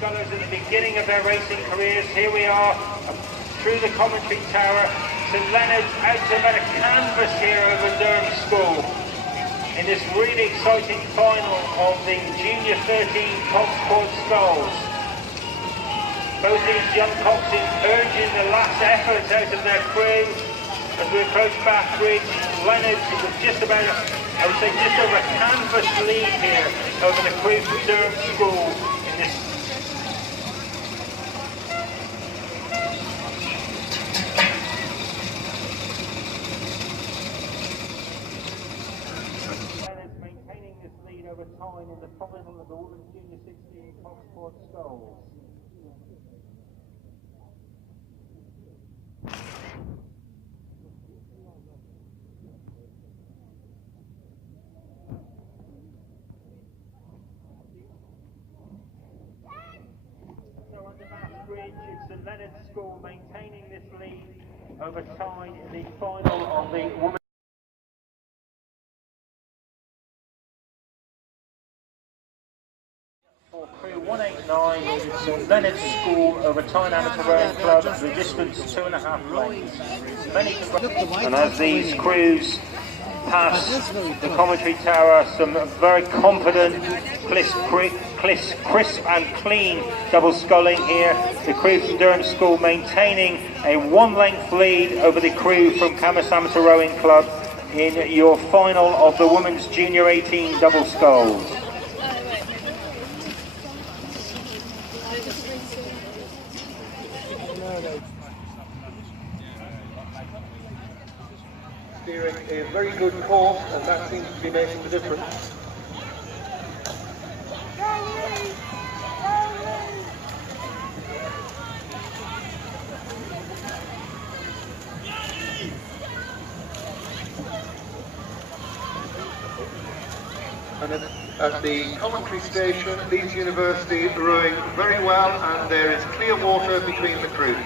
Scholars at the beginning of their racing careers. Here we are through the commentary tower. St Leonard's out to about a canvas here over Durham School in this really exciting final of the Junior 13 Cox Quad Sculls. Both these young coxes urging the last efforts out of their crew as we approach Bath Bridge. Leonard's was just about, I would say, just over a canvas lead here over the crew from Durham School in this. Leonard's maintaining this lead over time in the final of the Women's Junior 16 Cox Quad Sculls. It's the Leonard School maintaining this lead over time in the final of the women's. For crew 189, St Leonard School over Tyne Amateur Rowing Club, the distance 2.5 lengths. Many and as these crews pass the commentary tower, some very confident, crisp and clean double sculling here. The crew from Durham School maintaining a 1-length lead over the crew from Camas Amateur Rowing Club in your final of the Women's Junior 18 double sculls. Steering a very good course, and that seems to be making the difference. And at the commentary station, Leeds University are rowing very well, and there is clear water between the crews.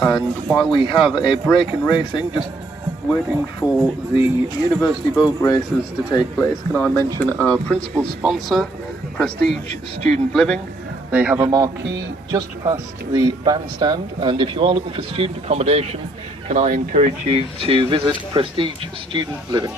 And while we have a break in racing, just waiting for the university boat races to take place, can I mention our principal sponsor, Prestige Student Living. They have a marquee just past the bandstand, and if you are looking for student accommodation, can I encourage you to visit Prestige Student Living.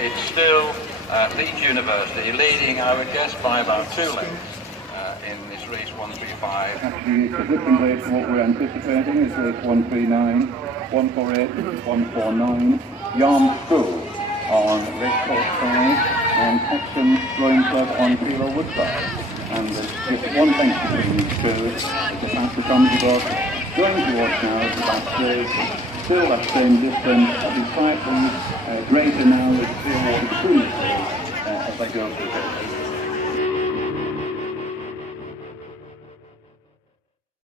It's still Leeds University leading, I would guess, by about 2 lengths in this race 135. Actually, the different race from what we're anticipating is race 139, 148, 149, Yarm School on Racecourse side and Hexham Rowing Club on Kilo Woodside. And there's just one thing between these two, it's the faster comes above, going towards now is the backstage. Still that same distance, despite the greater now is still between the two as they go through the